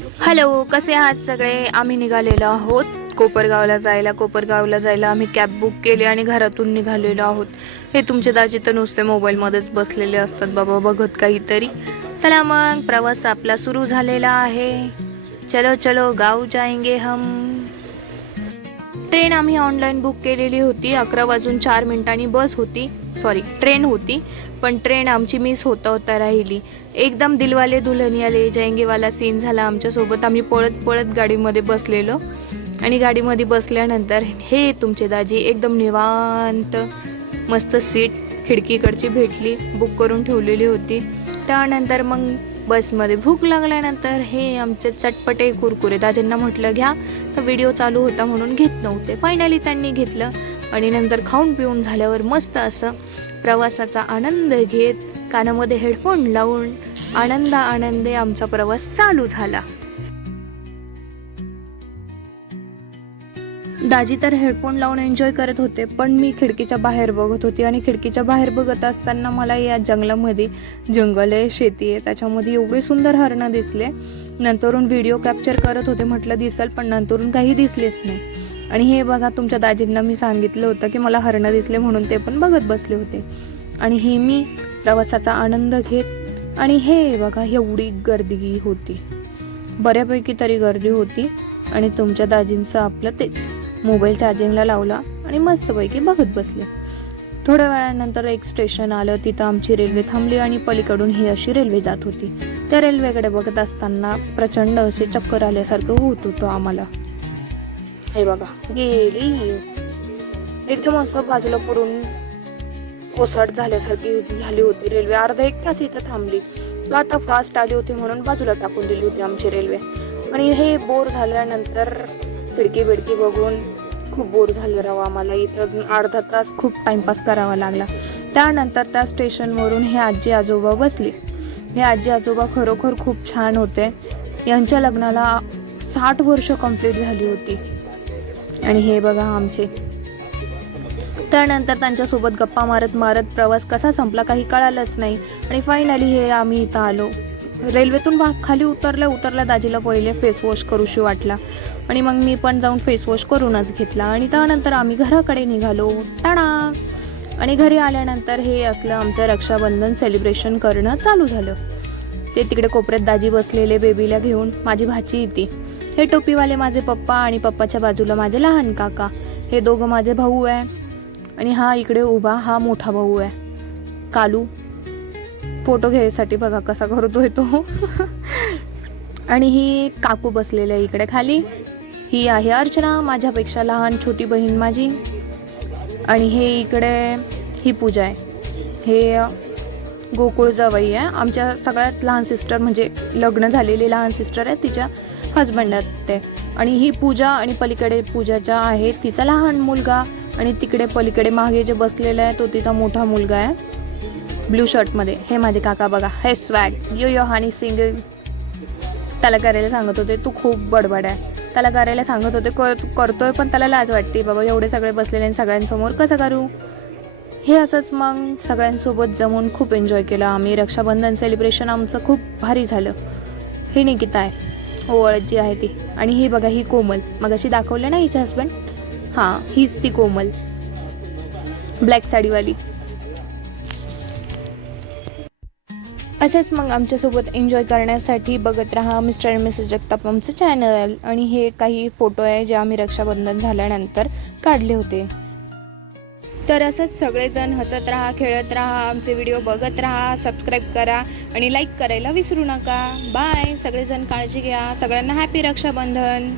Hello कसे आहात सगळे? आम्ही निघालेलो आहोत कोपरगावला जायला. कोपरगावला जायला आम्ही कॅब बुक केली आणि घरातून निघालेलो आहोत. हे तुमचे दाजी तर नुसते मोबाईलमध्येच बसलेले असतात बाबा बघत काहीतरी. चला मग प्रवास आपला सुरू झालेला आहे. चलो चलो गाव जाएंगे हम. ट्रेन आम्ही ऑनलाईन बुक केलेली होती. अकरा वाजून चार मिनिटांनी बस होती. सॉरी ट्रेन होती पण ट्रेन आमची मिस होता होता राहिली. एकदम दिलवाले दुल्हनिया ले जाएंगेवाला सीन झाला आमच्यासोबत. आम्ही पळत पळत गाडीमध्ये बसलेलो. आणि गाडीमध्ये बसल्यानंतर हे तुमचे दाजी एकदम निवांत मस्त सीट खिडकीकडची भेटली बुक करून ठेवलेली होती. त्यानंतर मग बसमध्ये भूक लागल्यानंतर हे आमचे चटपटे कुरकुरे दाजींना म्हटलं घ्या. तर व्हिडिओ चालू होता म्हणून घेत नव्हते. फायनली त्यांनी घेतलं. आणि नंतर खाऊन पिऊन झाल्यावर मस्त असं प्रवासाचा आनंद घेत कानामध्ये हेडफोन लावून आनंदा आनंदे आमचा प्रवास चालू झाला. दाजी तर हेडफोन लावून एन्जॉय करत होते पण मी खिडकीच्या बाहेर बघत होती आणि खिडकीच्या बाहेर बघत असताना मला या जंगलामध्ये जंगल आहे शेती आहे त्याच्यामध्ये एवढे सुंदर हरणं दिसले. नंतरून व्हिडिओ कॅप्चर करत होते म्हटलं दिसल पण नंतरून काही दिसलेच नाही. आणि हे बघा तुमच्या दाजींना मी सांगितलं होतं की मला हरणं दिसले म्हणून ते पण बघत बसले होते. आणि हे मी प्रवासाचा आनंद घेत आणि हे बघा एवढी गर्दी होती. बऱ्यापैकी तरी गर्दी होती आणि तुमच्या दाजींचं आपलं तेच. मोबाईल चार्जिंगला लावला आणि मस्तपैकी बघत बसले. थोड्या वेळानंतर एक स्टेशन आलं तिथं आमची रेल्वे थांबली आणि पलीकडून ही अशी रेल्वे जात होती. त्या रेल्वेकडे बघत असताना प्रचंड असे चक्कर आल्यासारखं होत होतं आम्हाला. हे बघा गेली. एकदम असं बाजूला पडून ओसाट झाल्यासारखी झाली होती रेल्वे. अर्धा एक तास इथं थांबली. तो आता फास्ट आली होती म्हणून बाजूला टाकून दिली होती आमची रेल्वे. आणि हे बोर झाल्यानंतर खिडकी बिडकी बघून खूप बोर झालं राव आम्हाला. इथं अर्धा तास खूप टाइमपास करावा लागला. त्यानंतर त्या स्टेशनवरून हे आजी आजोबा बसले. हे आजी आजोबा खरोखर खूप छान होते. यांच्या लग्नाला साठ वर्ष कंप्लीट झाली होती. आणि हे बघा आमचे. त्यानंतर त्यांच्यासोबत गप्पा मारत मारत प्रवास कसा संपला काही कळालंच नाही. आणि फायनली हे आम्ही इथं आलो. रेल्वेतून भाग खाली उतरल्या उतरल्या दाजीला पहिले फेसवॉश करूशी वाटला. आणि मग मी पण जाऊन फेसवॉश करूनच घेतला. आणि त्यानंतर आम्ही घराकडे निघालो. टाणा आणि घरी आल्यानंतर हे असलं आमचं रक्षाबंधन सेलिब्रेशन करणं चालू झालं. ते तिकडे कोपऱ्यात दाजी बसलेले बेबीला घेऊन माझी भाची येते हे टोपीवाले माझे पप्पा आणि पप्पाच्या बाजूला माझे लहान काका. हे दोघं माझे भाऊ आहे. आणि हा इकडे उभा हा मोठा भाऊ आहे. कालू फोटो घ्यायसाठी बघा कसा करतोय तो. आणि ही काकू बसलेले आहे इकडे खाली. ही आहे अर्चना माझ्यापेक्षा लहान छोटी बहीण माझी. आणि हे इकडे ही पूजा आहे. हे गोकुळ जावई आहे. आमच्या सगळ्यात लहान सिस्टर म्हणजे लग्न झालेली लहान सिस्टर आहे तिच्या. हजबंडात ते. आणि ही पूजा आणि पलीकडे पूजा ज्या आहे तिचा लहान मुलगा आणि तिकडे पलीकडे मागे जे बसलेला आहे तो तिचा मोठा मुलगा आहे. ब्लू शर्टमध्ये. हे माझे काका बघा. हे स्वॅग यो यो हानी सिंग त्याला करायला सांगत होते तू खूप बडबड आहे. त्याला करायला सांगत होते कर- करतोय पण त्याला लाज वाटते. बाबा एवढे सगळे बसलेले आणि सगळ्यांसमोर कसं करू? हे असंच मग सगळ्यांसोबत जमून खूप एन्जॉय केलं आम्ही. रक्षाबंधन सेलिब्रेशन आमचं खूप भारी झालं. हे निकिता आहे. ओळख जी आहे ती. आणि ही बघा ही कोमल. मग अशी दाखवलं ना हिचे हस्बंड हां हीच ती कोमल. ब्लॅक साडीवाली. असंच मग आमच्यासोबत एन्जॉय करण्यासाठी बघत राहा मिस्टर अँड मिसेस जगताप आमचं चॅनल आणि हे काही फोटो आहे जे आम्ही रक्षाबंधन झाल्यानंतर काढले होते. तर असंच सगळेजण हसत राहा खेळत राहा आमचे व्हिडिओ बघत राहा सबस्क्राईब करा आणि लाईक करायला विसरू नका. बाय सगळेजण काळजी घ्या. सगळ्यांना हॅपी रक्षाबंधन.